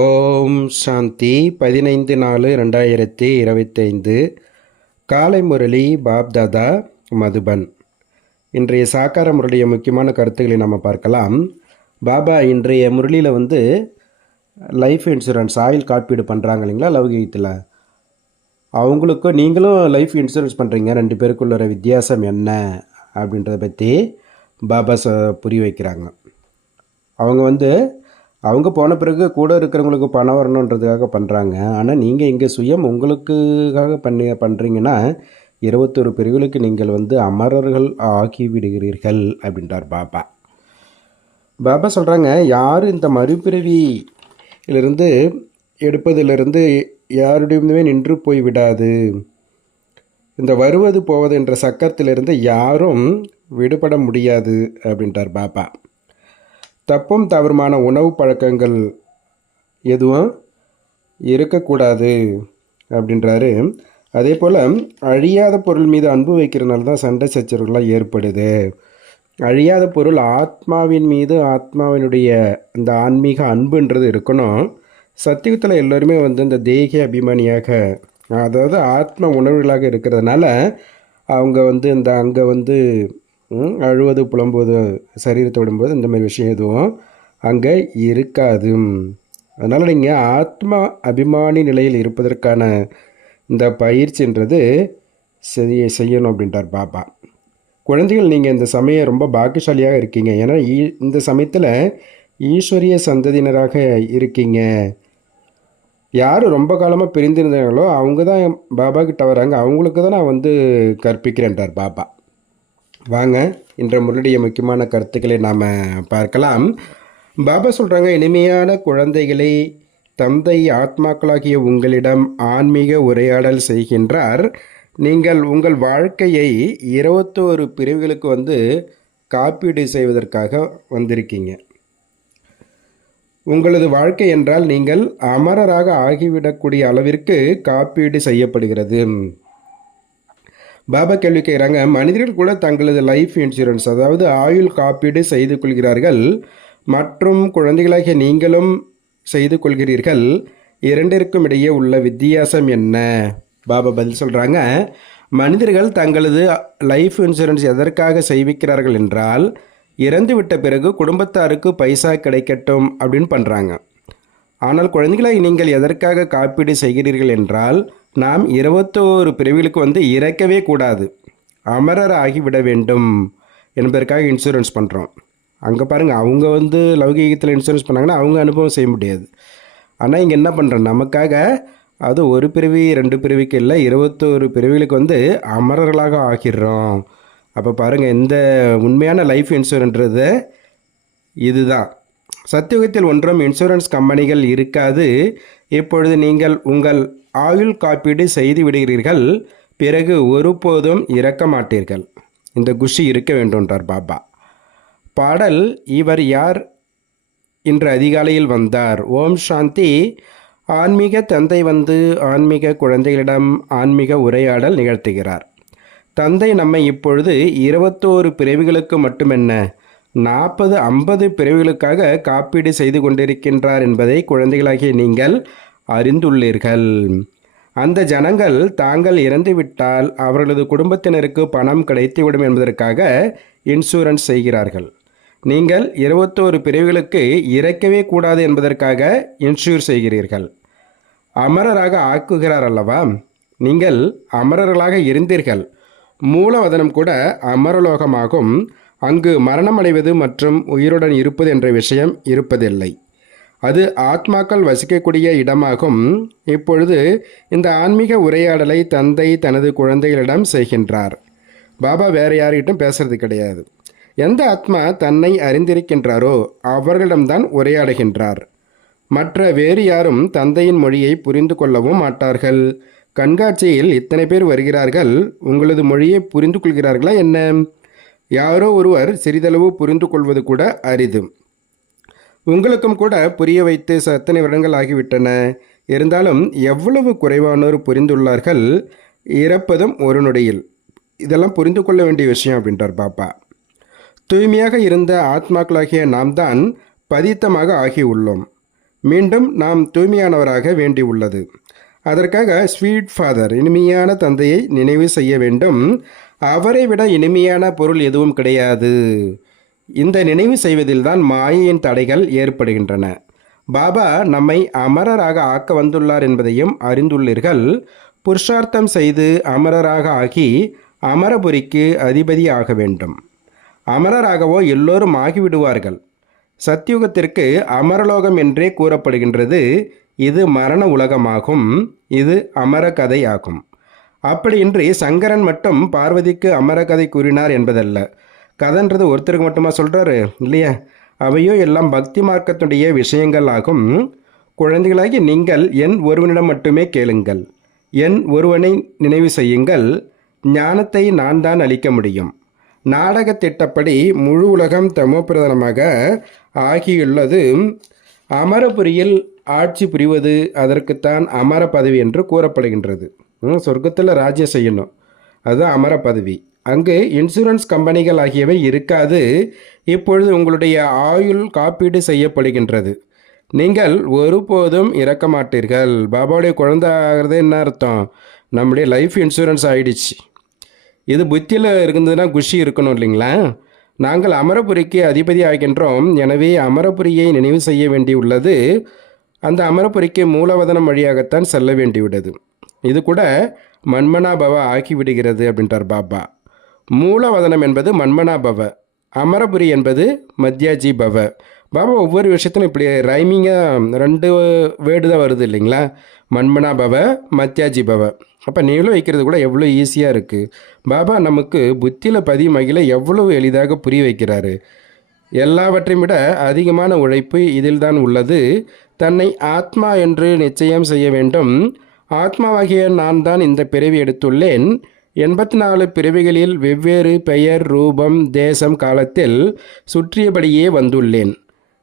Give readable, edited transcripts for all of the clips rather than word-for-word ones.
ஓம் சாந்தி 15/4/2025 காலை முரளி பாப்தாதா மதுபன். இன்றைய சாக்கார முரளிய முக்கியமான கருத்துக்களை நம்ம பார்க்கலாம். பாபா இன்றைய முரளியில் லைஃப் இன்சூரன்ஸ் ஆயில் காப்பீடு பண்ணுறாங்க இல்லைங்களா லௌகீகத்தில். அவங்களுக்கும் நீங்களும் லைஃப் இன்சூரன்ஸ் பண்ணுறீங்க, ரெண்டு பேருக்குள்ள வித்தியாசம் என்ன அப்படின்றத பற்றி பாபா புரிய வைக்கிறாங்க. அவங்க போன பிறகு கூட இருக்கிறவங்களுக்கு பணம் வரணுன்றதுக்காக பண்ணுறாங்க. ஆனால் நீங்கள் இங்கே சுயம் உங்களுக்காக பண்ணுறீங்கன்னா 21 பிரிவுகளுக்கு நீங்கள் அமரர்கள் ஆகிவிடுகிறீர்கள் அப்படின்றார் பாபா. பாபா சொல்கிறாங்க, யார் இந்த மறுபிறவியிலிருந்து எடுப்பதிலிருந்து யாருடையுமே நின்று போய் விடாது. இந்த வருவது போவது என்ற சக்கரத்திலிருந்து யாரும் விடுபட முடியாது அப்படின்றார் பாபா. தப்பும் தவறுமான உணவு பழக்கங்கள் எதுவும் இருக்கக்கூடாது அப்படின்றாரு. அதே போல் அழியாத பொருள் மீது அன்பு வைக்கிறனால தான் சண்டை சச்சரவுகள்லாம் ஏற்படுது. அழியாத பொருள் ஆத்மாவின் மீது ஆத்மாவினுடைய இந்த ஆன்மீக அன்புன்றது இருக்கணும். சத்தியுகத்தில் எல்லோருமே இந்த தேக அபிமானியாக, அதாவது ஆத்ம உணர்வுகளாக இருக்கிறதுனால அவங்க இந்த அங்கே அழுவது புலம்போது சரீரத்தை விடும்போது இந்த மாதிரி விஷயம் எதுவும் அங்கே இருக்காது. அதனால் நீங்கள் ஆத்மா அபிமானி நிலையில் இருப்பதற்கான இந்த பயிற்சின்றது செய்யணும் அப்படின்றார் பாபா. குழந்தைகள், நீங்கள் இந்த சமயம் ரொம்ப பாக்கியசாலியாக இருக்கீங்க. ஏன்னா இந்த சமயத்தில் ஈஸ்வரிய சந்ததியினராக இருக்கீங்க. யார் ரொம்ப காலமாக பிரிந்திருந்தாங்களோ அவங்க தான் பாபா கிட்ட வராங்க. அவங்களுக்கு தான் நான் கற்பிக்கிறேன்றார் பாபா. வாங்க இன்ற முரளிய முக்கியமான கருத்துக்களை நாம் பார்க்கலாம். பாபா சொல்கிறாங்க, இனிமையான குழந்தைகளை, தந்தை ஆத்மாக்களாகிய உங்களிடம் ஆன்மீக உரையாடல் செய்கின்றார். நீங்கள் உங்கள் வாழ்க்கையை 21 பிரிவுகளுக்கு காப்பீடு செய்வதற்காக வந்திருக்கீங்க. உங்களது வாழ்க்கை என்றால் நீங்கள் அமரராக ஆகிவிடக்கூடிய அளவிற்கு காப்பீடு செய்யப்படுகிறது. பாபா கேள்வி கேட்குறாங்க, மனிதர்கள் கூட தங்களது லைஃப் இன்சூரன்ஸ், அதாவது ஆயுள் காப்பீடு செய்து கொள்கிறார்கள். மற்றும் குழந்தைகளாகிய நீங்களும் செய்து கொள்கிறீர்கள். இரண்டிற்கும் இடையே உள்ள வித்தியாசம் என்ன? பாபா பதில் சொல்கிறாங்க, மனிதர்கள் தங்களது லைஃப் இன்சூரன்ஸ் எதற்காக செய்விக்கிறார்கள் என்றால், இறந்துவிட்ட பிறகு குடும்பத்தாருக்கு பைசா கிடைக்கட்டும் அப்படின்னு பண்ணுறாங்க. ஆனால் குழந்தைகளை நீங்கள் எதற்காக காப்பீடு செய்கிறீர்கள் என்றால், நாம் 21 பிரிவுகளுக்கு இறக்கவே கூடாது, அமரர் ஆகிவிட வேண்டும் என்பதற்காக இன்சூரன்ஸ் பண்ணுறோம். அங்கே பாருங்கள், அவங்க லௌகீகத்தில் இன்சூரன்ஸ் பண்ணாங்கன்னா அவங்க அனுபவம் செய்ய முடியாது. ஆனால் இங்கே என்ன பண்ணுறோம், நமக்காக அது ஒரு பிரிவி 2 பிரிவுக்கு இல்லை, 21 பிரிவுகளுக்கு அமரர்களாக ஆகிடுறோம். அப்போ பாருங்கள், இந்த உண்மையான லைஃப் இன்சூரன்றது இதுதான். சத்தியுகத்தில் ஒன்றும் இன்சூரன்ஸ் கம்பெனிகள் இருக்காது. இப்பொழுது நீங்கள் உங்கள் ஆயுள் காப்பீடு செய்து விடுகிறீர்கள், பிறகு ஒருபோதும் இறக்க மாட்டீர்கள். இந்த குஷி இருக்க வேண்டும்ன்றார் பாபா. பாடல், இவர் யார் இன்று அதிகாலையில் வந்தார். ஓம் சாந்தி. ஆன்மீக தந்தை ஆன்மீக குழந்தைகளிடம் ஆன்மீக உரையாடல் நிகழ்த்துகிறார். தந்தை நம்மை இப்பொழுது 21 பிறவிகளுக்கு மட்டுமென்ன 40-50 பிறவிகளுக்காக காப்பீடு செய்து கொண்டிருக்கின்றார் என்பதை குழந்தைகளாகிய நீங்கள் அறிந்துள்ளீர்கள். அந்த ஜனங்கள் தாங்கள் இறந்துவிட்டால் அவர்களது குடும்பத்தினருக்கு பணம் கிடைத்துவிடும் என்பதற்காக இன்சூரன்ஸ் செய்கிறார்கள். நீங்கள் 21 பிரிவுகளுக்கு இறக்கவே கூடாது என்பதற்காக இன்சூர் செய்கிறீர்கள். அமரராக ஆக்குகிறார் அல்லவா? நீங்கள் அமரர்களாக இருந்தீர்கள். மூலவதனம் கூட அமரலோகமாகும். அங்கு மரணம் அடைவது மற்றும் உயிருடன் இருப்பது என்ற விஷயம் இருப்பதில்லை. அது ஆத்மாக்கள் வசிக்கக்கூடிய இடமாகும். இப்பொழுது இந்த ஆன்மீக உரையாடலை தந்தை தனது குழந்தைகளிடம் செய்கின்றார். பாபா வேறு யார்கிட்டும் பேசுறது கிடையாது. எந்த ஆத்மா தன்னை அறிந்திருக்கின்றாரோ அவர்களிடம்தான் உரையாடுகின்றார். மற்ற வேறு யாரும் தந்தையின் மொழியை புரிந்து கொள்ளவும் மாட்டார்கள். கண்காட்சியில் இத்தனை பேர் வருகிறார்கள், உங்களது மொழியை புரிந்து கொள்கிறார்களா என்ன? யாரோ ஒருவர் சிறிதளவு புரிந்து கொள்வது கூட அரிது. உங்களுக்கும் கூட புரிய வைத்து எத்தனை வருடங்கள் ஆகிவிட்டன. இருந்தாலும் எவ்வளவு குறைவானோர் புரிந்துள்ளார்கள். இறப்பதும் ஒரு நொடியில். இதெல்லாம் புரிந்து கொள்ள வேண்டிய விஷயம் அப்படின்றார் பாப்பா. தூய்மையாக இருந்த ஆத்மாக்களாகிய நாம் தான் பதித்தமாக ஆகியுள்ளோம். மீண்டும் நாம் தூய்மையானவராக வேண்டியுள்ளது. அதற்காக ஸ்வீட் ஃபாதர், இனிமையான தந்தையை நினைவு செய்ய வேண்டும். அவரை விட இனிமையான பொருள் எதுவும் கிடையாது. இந்த நினைவு செய்வதில்தான் மாயையின் தடைகள் ஏற்படுகின்றன. பாபா நம்மை அமரராக ஆக்க வந்துள்ளார் என்பதையும் அறிந்துள்ளீர்கள். புருஷார்த்தம் செய்து அமரராக ஆகி அமரபுரிக்கு அதிபதி ஆக வேண்டும். அமரராகவோ எல்லோரும் ஆகிவிடுவார்கள். சத்தியுகத்திற்கு அமரலோகம் என்றே கூறப்படுகின்றது. இது மரண உலகமாகும். இது அமர கதையாகும். அப்படியின்றி சங்கரன் மட்டும் பார்வதிக்கு அமர கதை கூறினார் என்பதல்ல. கதைன்றது ஒருத்தருக்கு மட்டுமா சொல்கிறாரு இல்லையா? அவையோ எல்லாம் பக்தி மார்க்கத்துடைய விஷயங்கள் ஆகும். குழந்தைகளாகி நீங்கள் என் ஒருவனிடம் மட்டுமே கேளுங்கள். என் ஒருவனை நினைவு செய்யுங்கள். ஞானத்தை நான் தான் அளிக்க முடியும். நாடக திட்டப்படி முழு உலகம் தமோ பிரதானமாக ஆகியுள்ளது. அமரபுரியில் ஆட்சி புரிவது அதற்குத்தான் அமர பதவி என்று கூறப்படுகின்றது. சொர்க்கத்தில் ராஜ்யம் செய்யணும், அதுதான் அமர பதவி. அங்கு இன்சூரன்ஸ் கம்பெனிகள் ஆகியவை இருக்காது. இப்பொழுது உங்களுடைய ஆயுள் காப்பீடு செய்யப்படுகின்றது. நீங்கள் ஒருபோதும் இறக்க மாட்டீர்கள். பாபாவுடைய குழந்தை ஆகிறது என்ன அர்த்தம்? நம்முடைய லைஃப் இன்சூரன்ஸ் ஆகிடுச்சு. இது புத்தியில் இருந்ததுன்னா குஷி இருக்கணும் இல்லைங்களா? நாங்கள் அமரபுரிக்கு அதிபதி ஆகின்றோம். எனவே அமரபுரியை நினைவு செய்ய வேண்டியுள்ளது. அந்த அமரபுரிக்கு மூலவதனம் வழியாகத்தான் செல்ல வேண்டியுள்ளது. இது கூட மன்மனாபவ ஆகிவிடுகிறது அப்படின்றார் பாபா. மூலவதனம் என்பது மன்மனாபவ, அமரபுரி என்பது மத்யாஜி பவ. பாபா ஒவ்வொரு விஷயத்திலும் இப்படி ரைமிங்காக 2 வேர்டு தான் வருது இல்லைங்களா? மன்மனாபவ, மத்யாஜி பவ. அப்போ நீங்களும் வைக்கிறது கூட எவ்வளோ ஈஸியாக இருக்குது. பாபா நமக்கு புத்தியில் மகிழ எவ்வளவு எளிதாக புரிய வைக்கிறாரு. எல்லாவற்றையும் விட அதிகமான உழைப்பு இதில் தான் உள்ளது. தன்னை ஆத்மா என்று நிச்சயம் செய்ய வேண்டும். ஆத்மாவாகிய நான் தான் இந்த பிறவி எடுத்துள்ளேன். 84 பிறவிகளில் வெவ்வேறு பெயர், ரூபம், தேசம், காலத்தில் சுற்றியபடியே வந்துள்ளேன்.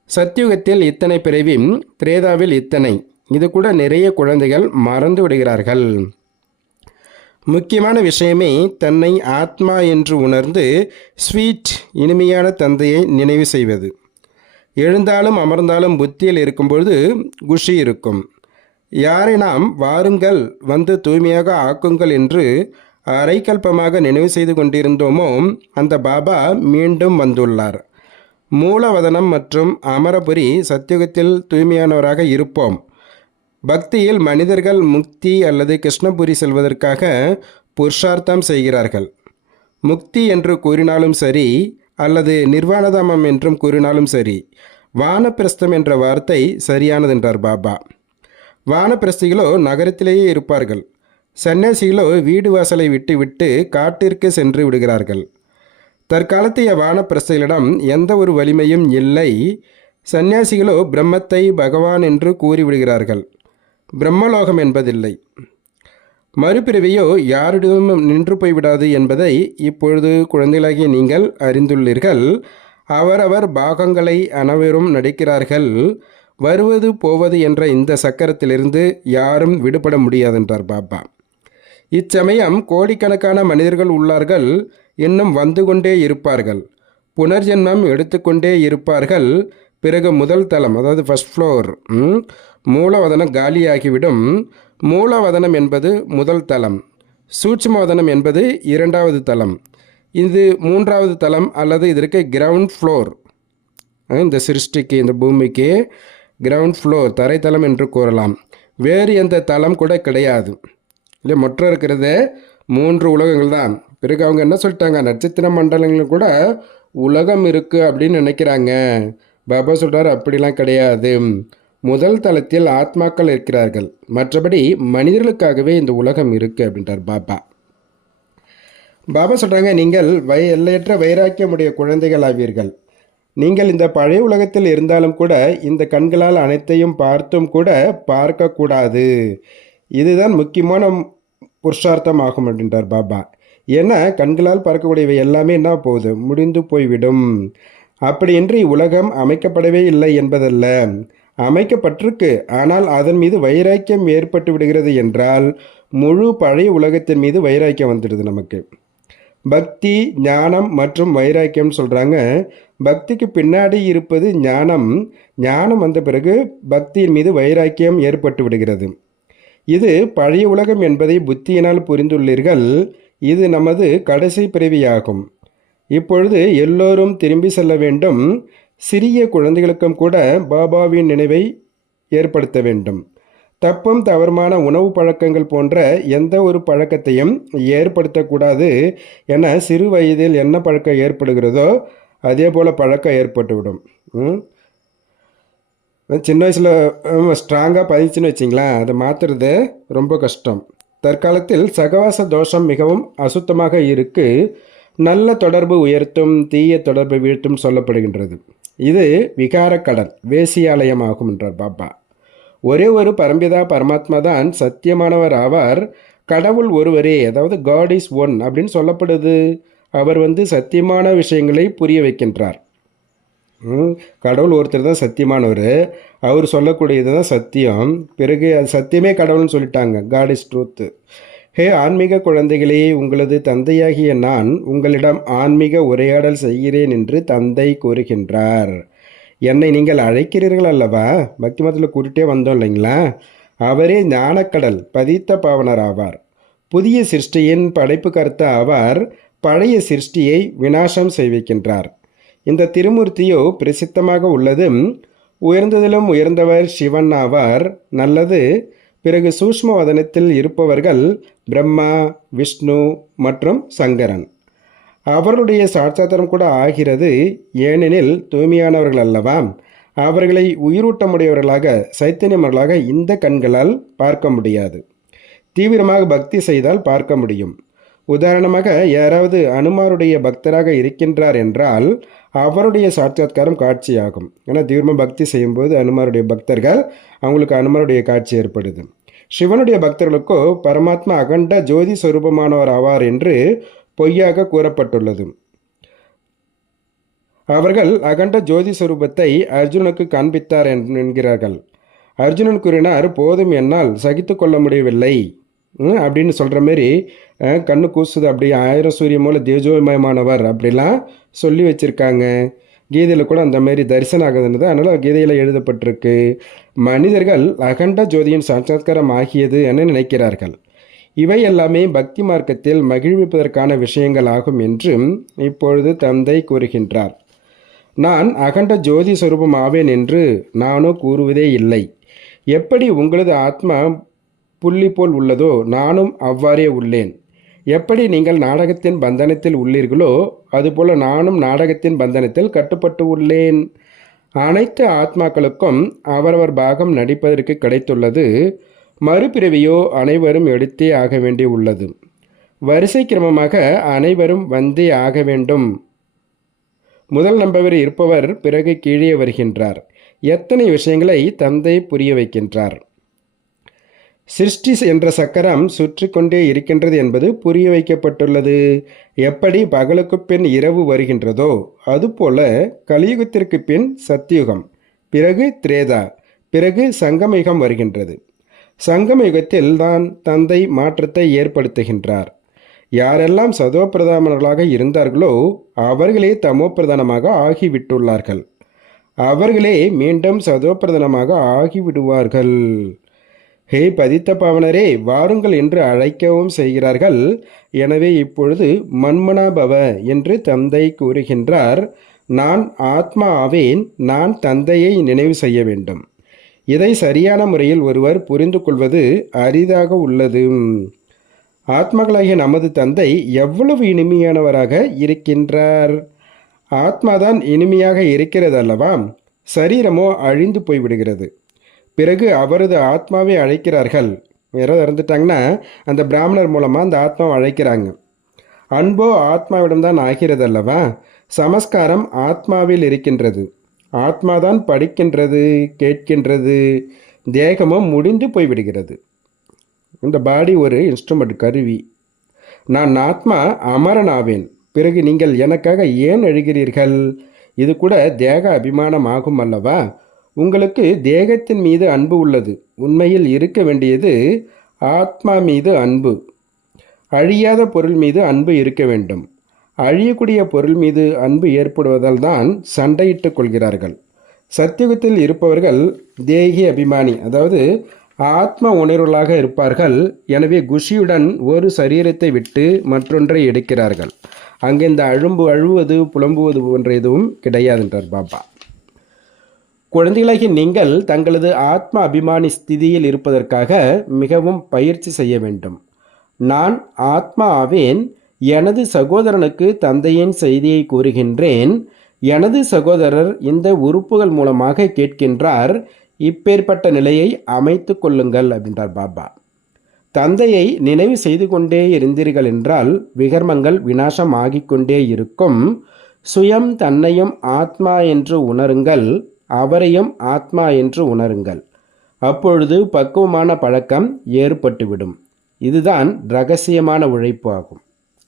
சத்தியுகத்தில் இத்தனை பிறவி, திரேதாவில் இத்தனை. இது கூட நிறைய குழந்தைகள் மறந்து விடுகிறார்கள். முக்கியமான விஷயமே தன்னை ஆத்மா என்று உணர்ந்து ஸ்வீட் இனிமையான தந்தையை நினைவு செய்வது. எழுந்தாலும் அமர்ந்தாலும் புத்தியில் இருக்கும்பொழுது குஷி இருக்கும். யாரை நாம் வாருங்கள் வந்து தூய்மையாக ஆக்குங்கள் என்று அரைக்கல்பமாக நினைவு செய்து கொண்டிருந்தோமோ அந்த பாபா மீண்டும் வந்துள்ளார். மூலவதனம் மற்றும் அமரபுரி சத்தியுகத்தில் தூய்மையானவராக இருப்போம். பக்தியில் மனிதர்கள் முக்தி அல்லது கிருஷ்ணபுரி செல்வதற்காக புருஷார்த்தம் செய்கிறார்கள். முக்தி என்று கூறினாலும் சரி அல்லது நிர்வாணதாமம் என்றும் கூறினாலும் சரி, வானப்பிரஸ்தம் என்ற வார்த்தை சரியானது என்றார் பாபா. வானப்பிரஸ்திகளோ நகரத்திலேயே இருப்பார்கள். சன்னியாசிகளோ வீடு வாசலை விட்டு விட்டு காட்டிற்கு சென்று விடுகிறார்கள். தற்காலத்திய வானப்பிரஸ்திகளிடம் எந்த ஒரு வலிமையும் இல்லை. சன்னியாசிகளோ பிரம்மத்தை பகவான் என்று கூறிவிடுகிறார்கள். பிரம்மலோகம் என்பதில்லை. மறுபிறவியோ யாரிடமும் நின்று போய்விடாது என்பதை இப்பொழுது குழந்தைகளாகிய நீங்கள் அறிந்துள்ளீர்கள். அவரவர் பாகங்களை அனைவரும் நடிக்கிறார்கள். வருவது போவது என்ற இந்த சக்கரத்திலிருந்து யாரும் விடுபட முடியாதென்றார் பாபா. இச்சமயம் கோடிக்கணக்கான மனிதர்கள் உள்ளார்கள். இன்னும் வந்து கொண்டே இருப்பார்கள். புனர்ஜென்மம் எடுத்துக்கொண்டே இருப்பார்கள். பிறகு முதல் தளம், அதாவது ஃபர்ஸ்ட் ஃப்ளோர், மூலவதனம் காலியாகிவிடும். மூலவதனம் என்பது முதல் தளம், சூட்சுமவதனம் என்பது 2வது தளம், இது 3வது தளம் அல்லது இதற்கு கிரவுண்ட் ஃப்ளோர். இந்த சிருஷ்டிக்கு, இந்த பூமிக்கு கிரவுண்ட் ஃப்ளோர், தரைத்தளம் என்று கூறலாம். வேறு எந்த தளம் கூட கிடையாது. இல்லை, மொற்ற இருக்கிறது 3 உலகங்கள் தான். பிறகு அவங்க என்ன சொல்லிட்டாங்க, நட்சத்திர மண்டலங்கள் கூட உலகம் இருக்குது அப்படின்னு நினைக்கிறாங்க. பாபா சொல்கிறார், அப்படிலாம் கிடையாது. முதல் தளத்தில் ஆத்மாக்கள் இருக்கிறார்கள். மற்றபடி மனிதர்களுக்காகவே இந்த உலகம் இருக்குது அப்படின்றார் பாபா. பாபா சொல்கிறாங்க, நீங்கள் எல்லையற்ற வைராக்கியமுடைய குழந்தைகள் ஆவீர்கள். நீங்கள் இந்த பழைய உலகத்தில் இருந்தாலும் கூட இந்த கண்களால் அனைத்தையும் பார்த்தும் கூட பார்க்கக்கூடாது. இதுதான் முக்கியமான புருஷார்த்தம் ஆகும் அப்படின்றார் பாபா. ஏன்னா கண்களால் பார்க்கக்கூடியவை எல்லாமே என்ன போகுது, முடிந்து போய்விடும். அப்படியின்றி உலகம் அமைக்கப்படவே இல்லை என்பதல்ல, அமைக்கப்பட்டிருக்கு. ஆனால் அதன் மீது வைராக்கியம் ஏற்பட்டு விடுகிறது என்றால் முழு பழைய உலகத்தின் மீது வைராக்கியம் வந்துடுது நமக்கு. பக்தி, ஞானம் மற்றும் வைராக்கியம் சொல்கிறாங்க. பக்திக்கு பின்னாடி இருப்பது ஞானம். ஞானம் வந்த பிறகு பக்தியின் மீது வைராக்கியம் ஏற்பட்டு விடுகிறது. இது பழைய உலகம் என்பதை புத்தியினால் புரிந்துள்ளீர்கள். இது நமது கடைசி பிறவியாகும். இப்பொழுது எல்லோரும் திரும்பி செல்ல வேண்டும். சிறிய குழந்தைகளுக்கும் கூட பாபாவின் நினைவை ஏற்படுத்த வேண்டும். தப்பும் தவறுமான உணவு பழக்கங்கள் போன்ற எந்த ஒரு பழக்கத்தையும் ஏற்படுத்தக்கூடாது என சிறு வயதில் என்ன பழக்கம் ஏற்படுகிறதோ அதே போல் பழக்கம் ஏற்பட்டுவிடும். சின்ன வயசில் ஸ்ட்ராங்காக பதிச்சுன்னு வச்சிங்களேன், அதை மாற்றுறது ரொம்ப கஷ்டம். தற்காலத்தில் சகவாச தோஷம் மிகவும் அசுத்தமாக இருக்கு. நல்ல தொடர்பு உயர்த்தும், தீய தொடர்பு வீழ்த்தும் சொல்லப்படுகின்றது. இது விகாரக்கடல், வேசியாலயமாகும் என்றார் பாபா. ஒரே ஒரு பரம்பிதா பரமாத்மா தான் சத்தியமானவர் ஆவார். கடவுள் ஒருவரே, அதாவது காட் இஸ் ஒன் அப்படின்னு சொல்லப்படுது. அவர் சத்தியமான விஷயங்களை புரிய வைக்கின்றார். கடவுள் ஒருத்தர் தான் சத்தியமானவர். அவர் சொல்லக்கூடியது தான் சத்தியம். பிறகு அது சத்தியமே கடவுள்னு சொல்லிட்டாங்க. God is truth. ஹே ஆன்மீக குழந்தைகளே, உங்களது தந்தையாகிய நான் உங்களிடம் ஆன்மீக உரையாடல் செய்கிறேன் என்று தந்தை கூறுகின்றார். என்னை நீங்கள் அழைக்கிறீர்கள் அல்லவா? பக்தி மதத்தில் கூட்டிகிட்டே வந்தோம் இல்லைங்களா? அவரே ஞானக்கடல் பதித்த பாவனர் ஆவார். புதிய சிருஷ்டியின் படைப்பு கர்த்தா ஆவார். பழைய சிருஷ்டியை விநாசம் செய்விக்கின்றார். இந்த திருமூர்த்தியோ பிரசித்தமாக உள்ளது. உயர்ந்ததிலும் உயர்ந்தவர் சிவன் ஆவார். நல்லது. பிறகு சூஷ்ம வதனத்தில் இருப்பவர்கள் பிரம்மா, விஷ்ணு மற்றும் சங்கரன். அவர்களுடைய சாட்சாத்தரம் கூட ஆகிறது. ஏனெனில் தூய்மையானவர்கள் அல்லவா? அவர்களை உயிரூட்டமுடையவர்களாக, சைத்தன்யமர்களாக இந்த கண்களால் பார்க்க முடியாது. தீவிரமாக பக்தி செய்தால் பார்க்க முடியும். உதாரணமாக, யாராவது அனுமாருடைய பக்தராக இருக்கின்றார் என்றால் அவருடைய சாட்சாத்காரம் காட்சியாகும். ஏன்னா தீவிரமாக பக்தி செய்யும்போது அனுமாருடைய பக்தர்கள், அவங்களுக்கு அனுமாருடைய காட்சி ஏற்படுது. சிவனுடைய பக்தர்களுக்கோ பரமாத்மா அகண்ட ஜோதி சொரூபமானவர் ஆவார் என்று பொய்யாக கூறப்பட்டுள்ளது. அவர்கள் அகண்ட ஜோதி சொரூபத்தை அர்ஜுனுக்கு காண்பித்தார் என்கிறார்கள். அர்ஜுனன் கூறினார், போதும், என்னால் சகித்து கொள்ள முடியவில்லை அப்படின்னு சொல்கிற மாரி கண்ணு கூசுது, அப்படி 1000 சூரியன் மூல தேஜோமயமானவர் அப்படிலாம் சொல்லி வச்சுருக்காங்க. கீதையில் கூட அந்த மாதிரி தரிசனம் ஆகுதுன்னு தான், அதனால் கீதையில் எழுதப்பட்டிருக்கு. மனிதர்கள் அகண்ட ஜோதியின் சாட்சாத்காரம் ஆகியது என நினைக்கிறார்கள். இவை எல்லாமே பக்தி மார்க்கத்தில் மகிழ்விப்பதற்கான விஷயங்கள் ஆகும் என்று இப்பொழுது தந்தை கூறுகின்றார். நான் அகண்ட ஜோதி சொரூபம் ஆவேன் என்று நானோ கூறுவதே இல்லை. எப்படி உங்களது ஆத்மா புள்ளி போல் உள்ளதோ நானும் அவ்வாறே உள்ளேன். எப்படி நீங்கள் நாடகத்தின் பந்தனத்தில் உள்ளீர்களோ அதுபோல நானும் நாடகத்தின் பந்தனத்தில் கட்டுப்பட்டு உள்ளேன். அனைத்து ஆத்மாக்களுக்கும் அவரவர் பாகம் நடிப்பதற்கு கிடைத்துள்ளது. மறுபிறவியோ அனைவரும் எடுத்தே ஆக வேண்டி உள்ளது. வரிசை கிரமமாக அனைவரும் வந்தே ஆக வேண்டும். முதல் நம்பவர் இருப்பவர் பிறகு கீழே வருகின்றார். எத்தனை விஷயங்களை தந்தை புரிய வைக்கின்றார். சிருஷ்டி என்ற சக்கரம் சுற்றி கொண்டே இருக்கின்றது என்பது புரிய வைக்கப்பட்டுள்ளது. எப்படி பகலுக்கு பின் இரவு வருகின்றதோ அதுபோல கலியுகத்திற்கு பின் சத்தியுகம், பிறகு திரேதா, பிறகு சங்கமயுகம் வருகின்றது. சங்கமயுகத்தில் தான் தந்தை மாற்றத்தை ஏற்படுத்துகின்றார். யாரெல்லாம் சதோப்பிரதானர்களாக இருந்தார்களோ அவர்களே தமோப்பிரதானமாக ஆகிவிட்டுள்ளார்கள். அவர்களே மீண்டும் சதோப்பிரதானமாக ஆகிவிடுவார்கள். ஹே பதித்த பாவனரே, வாருங்கள் என்று அழைக்கவும் செய்கிறார்கள். எனவே இப்பொழுது மன்மனாபவ என்று தந்தை கூறுகின்றார். நான் ஆத்மா ஆவேன். நான் தந்தையை நினைவு செய்ய வேண்டும். இதை சரியான முறையில் ஒருவர் புரிந்து கொள்வது அரிதாக உள்ளது. ஆத்மாக்களாகிய நமது தந்தை எவ்வளவு இனிமையானவராக இருக்கின்றார். ஆத்மாதான் இனிமையாக இருக்கிறது அல்லவா? சரீரமோ அழிந்து போய்விடுகிறது. பிறகு அவரது ஆத்மாவை அழைக்கிறார்கள். யாராவது இறந்துட்டாங்கன்னா அந்த பிராமணர் மூலமாக அந்த ஆத்மாவை அழைக்கிறாங்க. அன்போ ஆத்மாவிடம்தான் ஆகிறது அல்லவா? சமஸ்காரம் ஆத்மாவில் இருக்கின்றது. ஆத்மாதான் படிக்கின்றது, கேட்கின்றது. தேகமும் முடிந்து போய்விடுகிறது. இந்த பாடி ஒரு இன்ஸ்ட்ருமெண்ட், கருவி. நான் ஆத்மா அமரன் ஆவேன். பிறகு நீங்கள் எனக்காக ஏன் அழுகிறீர்கள்? இது கூட தேக அபிமானம் ஆகும் அல்லவா? உங்களுக்கு தேகத்தின் மீது அன்பு உள்ளது. உண்மையில் இருக்க வேண்டியது ஆத்மா மீது அன்பு. அழியாத பொருள் மீது அன்பு இருக்க வேண்டும். அழியக்கூடிய பொருள் மீது அன்பு ஏற்படுவதால் தான் சண்டையிட்டுக் கொள்கிறார்கள். சத்தியுகத்தில் இருப்பவர்கள் தேகி அபிமானி, அதாவது ஆத்ம உணர்வுகளாக இருப்பார்கள். எனவே குஷியுடன் ஒரு சரீரத்தை விட்டு மற்றொன்றை எடுக்கிறார்கள். அங்கே இந்த அழுவது புலம்புவது போன்ற எதுவும் கிடையாது என்றார் பாபா. குழந்தைகளாகிய நீங்கள் தங்களது ஆத்ம அபிமானி ஸ்திதியில் இருப்பதற்காக மிகவும் பயிற்சி செய்ய வேண்டும். நான் ஆத்மா ஆவேன். எனது சகோதரனுக்கு தந்தையின் செய்தியை கூறுகின்றேன். எனது சகோதரர் இந்த உறுப்புகள் மூலமாக கேட்கின்றார். இப்பேற்பட்ட நிலையை அமைத்து கொள்ளுங்கள் அப்படின்றார் பாபா. தந்தையை நினைவு செய்து கொண்டே இருந்தீர்கள் என்றால் விகர்மங்கள் விநாசம் ஆகிக்கொண்டே இருக்கும். சுயம் தன்னையும் ஆத்மா என்று உணருங்கள், அவரையும் ஆத்மா என்று உணருங்கள். அப்பொழுது பக்குவமான பழக்கம் ஏற்பட்டுவிடும். இதுதான் இரகசியமான உழைப்பு ஆகும்.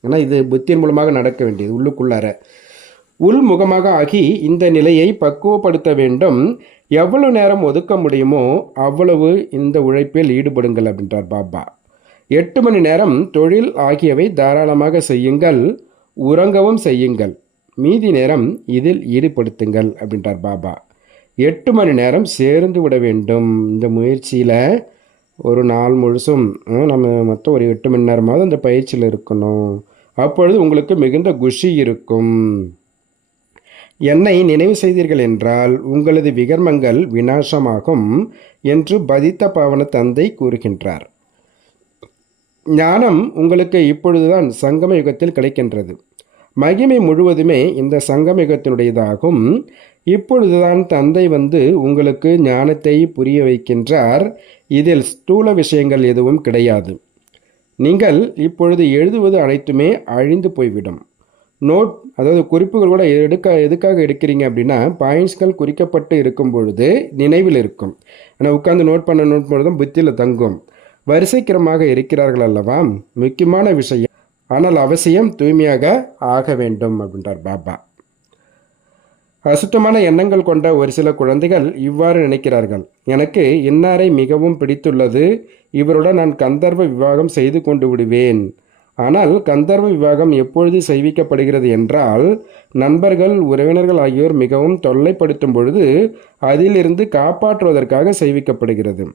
ஏன்னா இது புத்தியின் மூலமாக நடக்க வேண்டியது. உள்ளுக்குள்ளார உள்முகமாக ஆகி இந்த நிலையை பக்குவப்படுத்த வேண்டும். எவ்வளவு நேரம் ஒதுக்க முடியுமோ அவ்வளவு இந்த உழைப்பில் ஈடுபடுங்கள் அப்படின்றார் பாபா. 8 மணி நேரம் தொழில் ஆகியவை தாராளமாக செய்யுங்கள், உறங்கவும் செய்யுங்கள். மீதி நேரம் இதில் ஈடுபடுத்துங்கள் அப்படின்றார் பாபா. 8 மணி நேரம் சேர்ந்து விட வேண்டும். இந்த முயற்சியில் ஒரு நாள் முழுசும் நம்ம மொத்தம் ஒரு 8 மணி நேரமாவது அந்த பயிற்சியில் இருக்கணும். அப்பொழுது உங்களுக்கு மிகுந்த குஷி இருக்கும். என்னை நினைவு செய்தீர்கள் என்றால் உங்களது விகர்மங்கள் விநாசமாகும் என்று பதித்த பாவன தந்தை கூறுகின்றார். ஞானம் உங்களுக்கு இப்பொழுதுதான் சங்கம யுகத்தில் கிடைக்கின்றது. மகிமை முழுவதுமே இந்த சங்கம யுகத்தினுடையதாகும். இப்பொழுதுதான் தந்தை வந்து உங்களுக்கு ஞானத்தை புரிய வைக்கின்றார். இதில் ஸ்தூல விஷயங்கள் எதுவும் கிடையாது. நீங்கள் இப்பொழுது எழுதுவது அனைத்துமே அழிந்து போய்விடும். நோட், அதாவது குறிப்புகள் கூட எதுக்காக எடுக்கிறீங்க அப்படின்னா பாயிண்ட்ஸ்கள் குறிக்கப்பட்டு இருக்கும் பொழுது நினைவில் இருக்கும். ஆனால் உட்காந்து நோட் பண்ணதான் புத்தியில் தங்கும். வரிசைக்கிரமாக இருக்கிறார்கள் அல்லவா, முக்கியமான விஷயம். ஆனால் அவசியம் தூய்மையாக ஆக வேண்டும் அப்படின்றார் பாபா. அசுத்தமான எண்ணங்கள் கொண்ட ஒரு சில குழந்தைகள் இவ்வாறு நினைக்கிறார்கள். எனக்கு இன்னாரை மிகவும் பிடித்துள்ளது, இவருடன் நான் கந்தர்வ விவாகம் செய்து கொண்டு விடுவேன். ஆனால் கந்தர்வ விவாகம் எப்பொழுது செய்விக்கப்படுகிறது என்றால் நண்பர்கள், உறவினர்கள் ஆகியோர் மிகவும் தொல்லைப்படுத்தும் பொழுது அதிலிருந்து காப்பாற்றுவதற்காக செய்விக்கப்படுகிறது.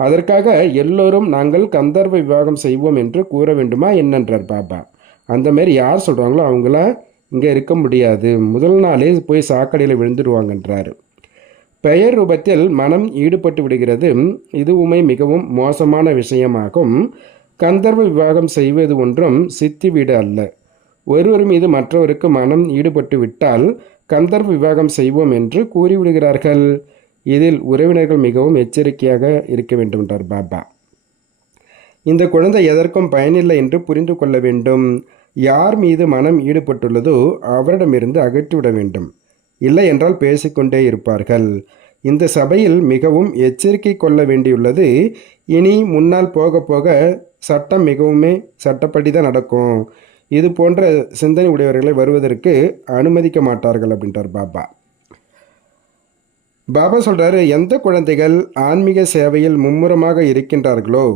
அதற்காக எல்லோரும் நாங்கள் கந்தர்வ விவாகம் செய்வோம் என்று கூற வேண்டுமா என்னன்றார் பாபா. அந்த மாதிரி யார் சொல்கிறாங்களோ அவங்கள இங்கே இருக்க முடியாது, முதல் நாளே போய் சாக்கடையில் விழுந்துடுவாங்கன்றார். பெயர் ரூபத்தில் மனம் ஈடுபட்டு விடுகிறது. இதுவுமே மிகவும் மோசமான விஷயமாகும். கந்தர்வ விவாகம் செய்வது ஒன்றும் சித்தி வீடு அல்ல. ஒருவர் மீது மற்றவருக்கு மனம் ஈடுபட்டு விட்டால் கந்தர்வ விவாகம் செய்வோம் என்று கூறிவிடுகிறார்கள். இதில் உறவினர்கள் மிகவும் எச்சரிக்கையாக இருக்க வேண்டும் என்றார் பாபா. இந்த குழந்தை எதற்கும் பயனில்லை என்று புரிந்து கொள்ள வேண்டும். யார் மீது மனம் ஈடுபட்டுள்ளதோ அவரிடமிருந்து அகற்றிவிட வேண்டும். இல்லை என்றால் பேசிக்கொண்டே இருப்பார்கள். இந்த சபையில் மிகவும் எச்சரிக்கை கொள்ள வேண்டியுள்ளது. இனி முன்னால் போக போக சட்டம் மிகவுமே சட்டப்படி தான் நடக்கும். இது போன்ற சிந்தனை உடையவர்களை வருவதற்கு அனுமதிக்க மாட்டார்கள் அப்படின்றார் பாபா. பாபா சொல்கிறாரு, எந்த குழந்தைகள் ஆன்மீக சேவையில் மும்முரமாக இருக்கின்றார்களோ,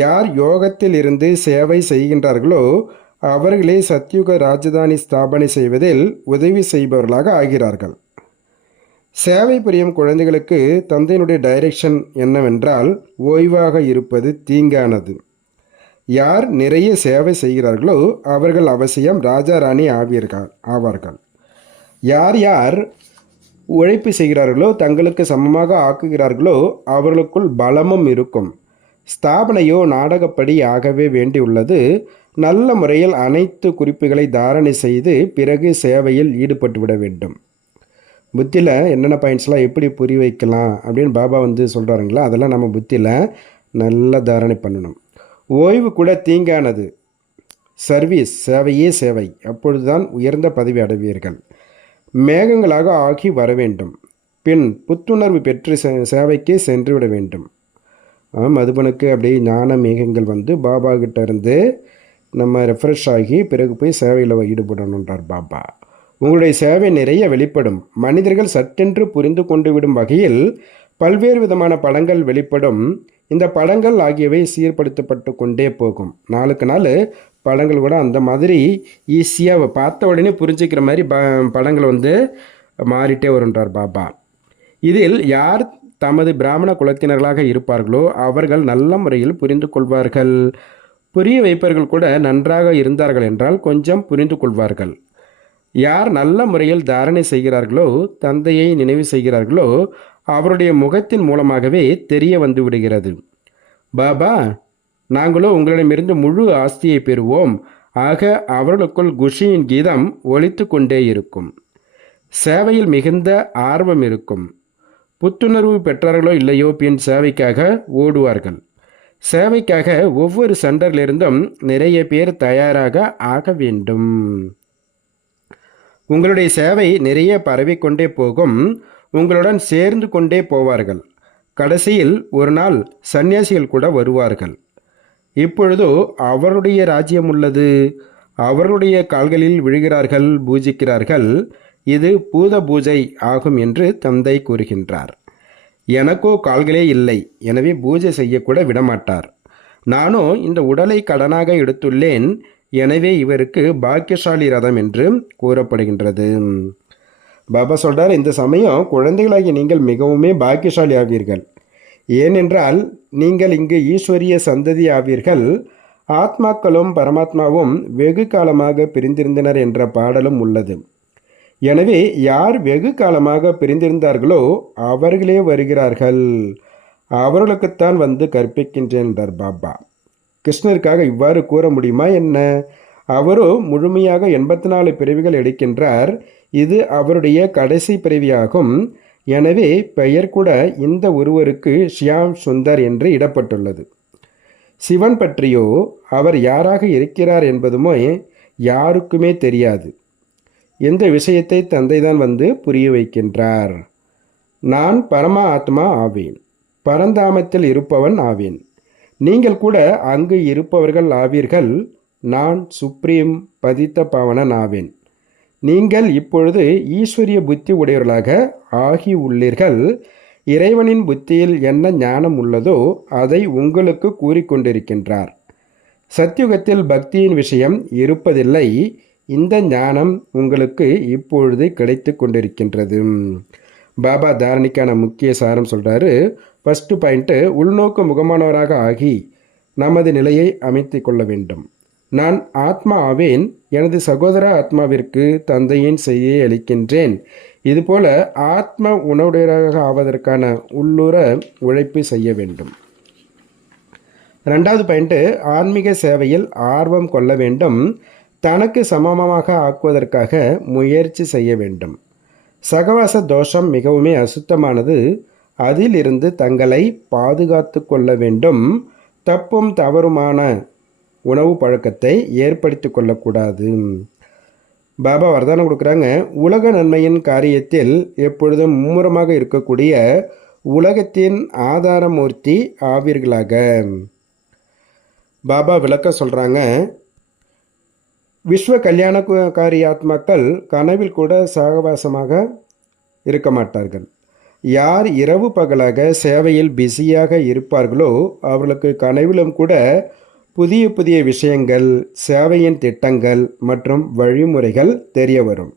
யார் யோகத்தில் இருந்து சேவை செய்கின்றார்களோ அவர்களே சத்யுக ராஜதானி ஸ்தாபனை செய்வதில் உதவி செய்பவர்களாக ஆகிறார்கள். சேவை புரியும் குழந்தைகளுக்கு தந்தையினுடைய டைரக்ஷன் என்னவென்றால் ஓய்வாக இருப்பது தீங்கானது. யார் நிறைய சேவை செய்கிறார்களோ அவர்கள் அவசியம் ராஜா ராணி ஆவார்கள். யார் யார் உழைப்பு செய்கிறார்களோ தங்களுக்கு சமமாக ஆக்குகிறார்களோ அவர்களுக்குள் பலமும் இருக்கும். ஸ்தாபனையோ நாடகப்படி ஆகவே வேண்டியுள்ளது. நல்ல முறையில் அனைத்து குறிப்புகளை தாரணை செய்து பிறகு சேவையில் ஈடுபட்டு விட வேண்டும். புத்தியில் என்னென்ன பாயிண்ட்ஸ்லாம் எப்படி புரிய வைக்கலாம் அப்படின்னு பாபா வந்து சொல்கிறாருங்களா, அதெல்லாம் நம்ம புத்தியில் நல்லா தாரணை பண்ணணும். ஓய்வு கூட தீங்கானது. சர்வீஸ், சேவையே சேவை. அப்பொழுதுதான் உயர்ந்த பதவி அடைவீர்கள். மேகங்களாக ஆகி வர வேண்டும். பின் புத்துணர்வு பெற்று சேவைக்கு சென்று விட வேண்டும். மதுபனுக்கு அப்படியே ஞான மேகங்கள் வந்து பாபா கிட்ட இருந்து நம்ம ரெஃப்ரெஷ் ஆகி பிறகு போய் சேவையில் ஈடுபடணுன்றார் பாபா. உங்களுடைய சேவை நிறைய வெளிப்படும். மனிதர்கள் சட்டென்று புரிந்து கொண்டு விடும் வகையில் பல்வேறு விதமான படங்கள் வெளிப்படும். இந்த படங்கள் ஆகியவை சீர்படுத்தப்பட்டு கொண்டே போகும். நாளுக்கு நாள் படங்கள் கூட அந்த மாதிரி ஈஸியாக பார்த்த உடனே புரிஞ்சுக்கிற மாதிரி படங்கள் வந்து மாறிட்டே வருன்றார் பாபா. இதில் யார் தமது பிராமண குலத்தினர்களாக இருப்பார்களோ அவர்கள் நல்ல முறையில் புரிந்து கொள்வார்கள். புரிய வைப்பவர்கள் கூட நன்றாக இருந்தார்கள் என்றால் கொஞ்சம் புரிந்து கொள்வார்கள். யார் நல்ல முறையில் தாரணை செய்கிறார்களோ, தந்தையை நினைவு செய்கிறார்களோ, அவருடைய முகத்தின் மூலமாகவே தெரிய வந்து விடுகிறது. பாபா, நாங்களோ உங்களிடமிருந்து முழு ஆஸ்தியை பெறுவோம். ஆக அவர்களுக்குள் குஷியின் கீதம் ஒலித்து கொண்டே இருக்கும். சேவையில் மிகுந்த ஆர்வம் இருக்கும். புத்துணர்வு பெற்றார்களோ இல்லையோ பின் சேவைக்காக ஓடுவார்கள். சேவைக்காக ஒவ்வொரு சென்டரிலிருந்தும் நிறைய பேர் தயாராக ஆக வேண்டும். உங்களுடைய சேவை நிறைய பரவிக்கொண்டே போகும். உங்களுடன் சேர்ந்து கொண்டே போவார்கள். கடைசியில் ஒரு நாள் சன்னியாசிகள் கூட வருவார்கள். இப்பொழுதோ அவருடைய ராஜ்யம் உள்ளது. அவர்களுடைய கால்களில் விழுகிறார்கள், பூஜிக்கிறார்கள். இது பூத பூஜை ஆகும் என்று தந்தை கூறுகின்றார். எனக்கோ கால்களே இல்லை, எனவே பூஜை செய்யக்கூட விடமாட்டார். நானோ இந்த உடலை கடனாக எடுத்துள்ளேன், எனவே இவருக்கு பாக்கியசாலி ரதம் என்று கூறப்படுகின்றது. பாபா சொல்கிறார், இந்த சமயம் குழந்தைகளாகி நீங்கள் மிகவுமே பாக்கியசாலி ஆவீர்கள். ஏனென்றால் நீங்கள் இங்கு ஈஸ்வரிய சந்ததி ஆவீர்கள். ஆத்மாக்களும் பரமாத்மாவும் வெகு காலமாக பிரிந்திருந்தனர் என்ற பாடலும் உள்ளது. எனவே யார் வெகு காலமாக பிரிந்திருந்தார்களோ அவர்களே வருகிறார்கள். அவர்களுக்குத்தான் வந்து கற்பிக்கின்றேன் என்றார் பாபா. கிருஷ்ணருக்காக இவ்வாறு கூற முடியுமா என்ன? அவரோ முழுமையாக 84 பிறவிகள் எடுக்கின்றார். இது அவருடைய கடைசி பிறவியாகும். எனவே பெயர் கூட இந்த ஒருவருக்கு ஷியாம் சுந்தர் என்று இடப்பட்டுள்ளது. சிவன் பற்றியோ அவர் யாராக இருக்கிறார் என்பதுமோ யாருக்குமே தெரியாது. எந்த விஷயத்தை தந்தைதான் வந்து புரிய வைக்கின்றார். நான் பரமா ஆத்மா ஆவேன், பரந்தாமத்தில் இருப்பவன் ஆவேன். நீங்கள் கூட அங்கு இருப்பவர்கள் ஆவீர்கள். நான் சுப்ரீம் பதித்த பாவனன் ஆவேன். நீங்கள் இப்பொழுது ஈஸ்வரிய புத்தி உடையவர்களாக ஆகி உள்ளீர்கள். இறைவனின் புத்தியில் என்ன ஞானம் உள்ளதோ அதை உங்களுக்கு கூறிக்கொண்டிருக்கின்றார். சத்யுகத்தில் பக்தியின் விஷயம் இருப்பதில்லை. இந்த ஞானம் உங்களுக்கு இப்பொழுது கிடைத்து கொண்டிருக்கின்றது. பாபா தாரணிக்கான முக்கிய சாரம் சொல்கிறாரு. ஃபஸ்ட்டு பாயிண்ட்டு, உள்நோக்கு முகமானவராக ஆகி நமது நிலையை அமைத்து கொள்ள வேண்டும். நான் ஆத்மா ஆவேன். எனது சகோதர ஆத்மாவிற்கு தந்தையின் செய்தியை அளிக்கின்றேன். இதுபோல ஆத்ம உணவுடையராக ஆவதற்கான உள்ளூர உழைப்பு செய்ய வேண்டும். 2வது பாயிண்ட்டு, ஆன்மீக சேவையில் ஆர்வம் கொள்ள வேண்டும். தனக்கு சமமாக ஆக்குவதற்காக முயற்சி செய்ய வேண்டும். சகவாச தோஷம் மிகவுமே அசுத்தமானது. அதிலிருந்து தங்களை பாதுகாத்து கொள்ள வேண்டும். தப்பும் தவறுமான உணவு பழக்கத்தை ஏற்படுத்தி கொள்ளக்கூடாது. பாபா வரதானம் கொடுக்குறாங்க. உலக நன்மையின் காரியத்தில் எப்பொழுதும் மும்முரமாக இருக்கக்கூடிய உலகத்தின் ஆதாரமூர்த்தி ஆவீர்களாக. பாபா விளக்க சொல்கிறாங்க. விஸ்வ கல்யாணக்காரி ஆத்மாக்கள் கனவில் கூட சகவாசமாக இருக்க மாட்டார்கள். யார் இரவு பகலாக சேவையில் பிஸியாக இருப்பார்களோ அவர்களுக்கு கனவிலும் கூட புதிய புதிய விஷயங்கள், சேவையின் திட்டங்கள் மற்றும் வழிமுறைகள் தெரிய வரும்.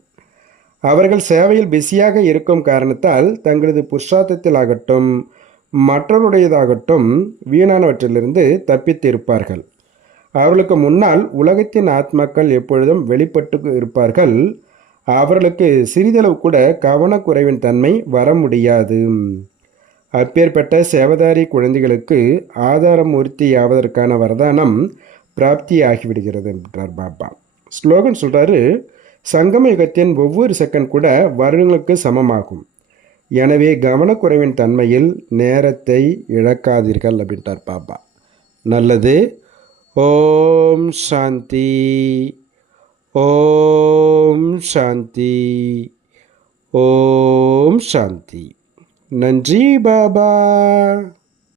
அவர்கள் சேவையில் பிஸியாக இருக்கும் காரணத்தால் தங்களது புருஷார்த்தத்தில் ஆகட்டும் மற்றவருடையதாகட்டும் வீணானவற்றிலிருந்து தப்பித்து இருப்பார்கள். அவர்களுக்கு முன்னால் உலகத்தின் ஆத்மாக்கள் எப்பொழுதும் வெளிப்பட்டு இருப்பார்கள். அவர்களுக்கு சிறிதளவு கூட கவனக்குறைவின் தன்மை வர முடியாது. அப்பேற்பட்ட சேவதாரி குழந்தைகளுக்கு ஆதாரமூர்த்தி ஆவதற்கான வரதானம் பிராப்தி ஆகிவிடுகிறது என்றார் பாபா. ஸ்லோகன் சொல்கிறாரு. சங்கம யுகத்தின் ஒவ்வொரு செகண்ட் கூட வருடங்களுக்கு சமமாகும். எனவே கவனக்குறைவின் தன்மையில் நேரத்தை இழக்காதீர்கள் அப்படின்ட்டார் பாபா. நல்லது. ஓம் சாந்தி, ஓம் சாந்தி, ஓம் சாந்தி. நன்றி பாபா.